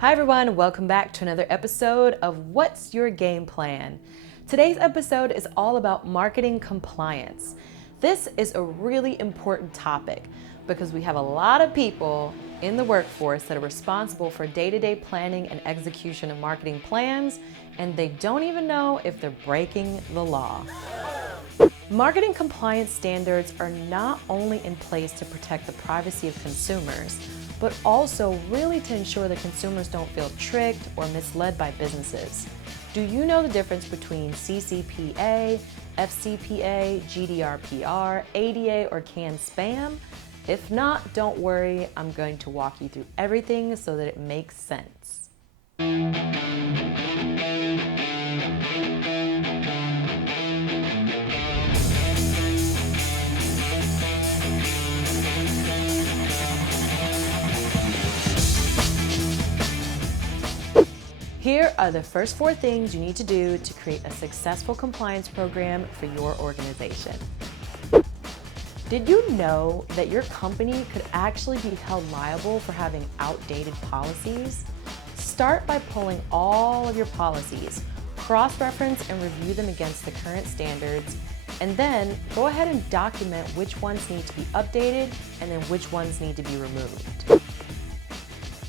Hi everyone, welcome back to another episode of What's Your Game Plan? Today's episode is all about marketing compliance. This is a really important topic because we have a lot of people in the workforce that are responsible for day-to-day planning and execution of marketing plans, and they don't even know if they're breaking the law. Marketing compliance standards are not only in place to protect the privacy of consumers, but also really to ensure that consumers don't feel tricked or misled by businesses. Do you know the difference between CCPA, FCPA, GDPR, ADA, or canned spam? If not, don't worry, I'm going to walk you through everything so that it makes sense. Here are the first 4 things you need to do to create a successful compliance program for your organization. Did you know that your company could actually be held liable for having outdated policies? Start by pulling all of your policies, cross-reference and review them against the current standards, and then go ahead and document which ones need to be updated and then which ones need to be removed.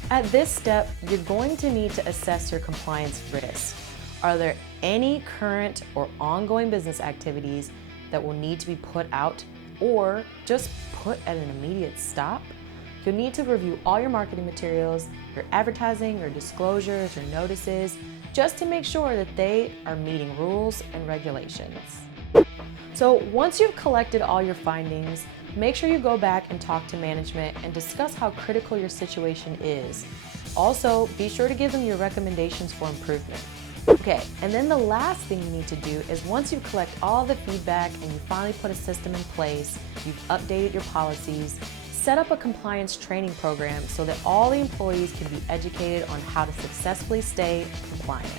At this step, you're going to need to assess your compliance risk. Are there any current or ongoing business activities that will need to be put out or just put at an immediate stop? You'll need to review all your marketing materials, your advertising, your disclosures, your notices, just to make sure that they are meeting rules and regulations. So once you've collected all your findings, make sure you go back and talk to management and discuss how critical your situation is. Also, be sure to give them your recommendations for improvement. Okay, and then the last thing you need to do is once you collect all the feedback and you finally put a system in place, you've updated your policies, set up a compliance training program so that all the employees can be educated on how to successfully stay compliant.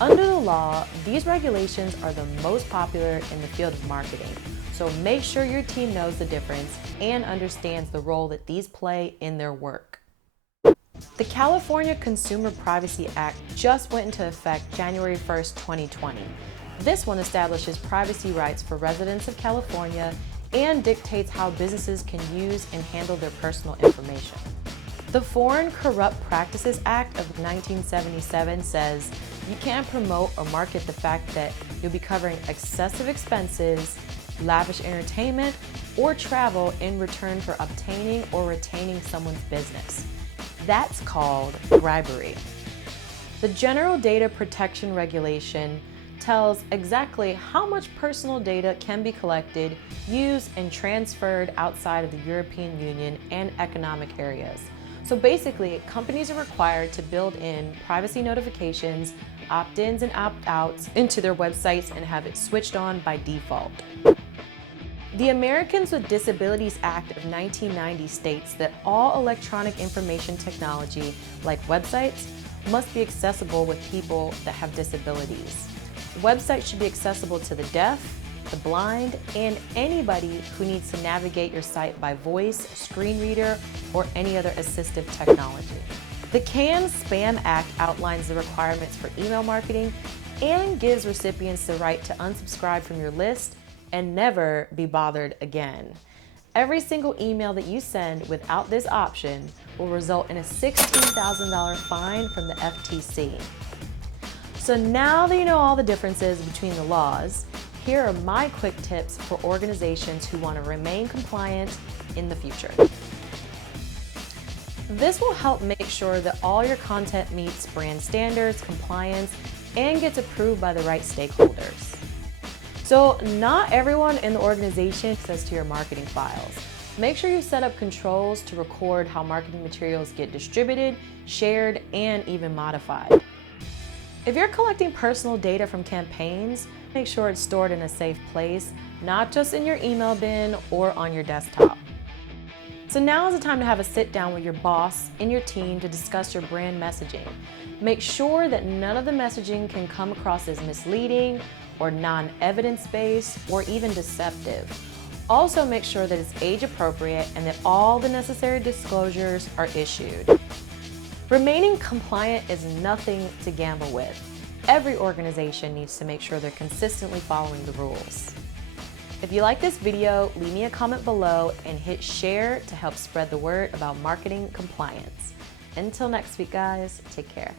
Under the law, these regulations are the most popular in the field of marketing, so make sure your team knows the difference and understands the role that these play in their work. The California Consumer Privacy Act just went into effect January 1st, 2020. This one establishes privacy rights for residents of California and dictates how businesses can use and handle their personal information. The Foreign Corrupt Practices Act of 1977 says you can't promote or market the fact that you'll be covering excessive expenses, lavish entertainment, or travel in return for obtaining or retaining someone's business. That's called bribery. The General Data Protection Regulation tells exactly how much personal data can be collected, used, and transferred outside of the European Union and economic areas. So basically, companies are required to build in privacy notifications, opt-ins and opt-outs into their websites and have it switched on by default. The Americans with Disabilities Act of 1990 states that all electronic information technology, like websites, must be accessible with people that have disabilities. Websites should be accessible to the deaf, the blind, and anybody who needs to navigate your site by voice, screen reader, or any other assistive technology. The Canned Spam Act outlines the requirements for email marketing and gives recipients the right to unsubscribe from your list and never be bothered again. Every single email that you send without this option will result in a $16,000 fine from the FTC. So now that you know all the differences between the laws, here are my quick tips for organizations who want to remain compliant in the future. This will help make sure that all your content meets brand standards, compliance, and gets approved by the right stakeholders. So not everyone in the organization has access to your marketing files. Make sure you set up controls to record how marketing materials get distributed, shared, and even modified. If you're collecting personal data from campaigns, make sure it's stored in a safe place, not just in your email bin or on your desktop. So now is the time to have a sit down with your boss and your team to discuss your brand messaging. Make sure that none of the messaging can come across as misleading or non-evidence-based or even deceptive. Also make sure that it's age appropriate and that all the necessary disclosures are issued. Remaining compliant is nothing to gamble with. Every organization needs to make sure they're consistently following the rules. If you like this video, leave me a comment below and hit share to help spread the word about marketing compliance. Until next week, guys, take care.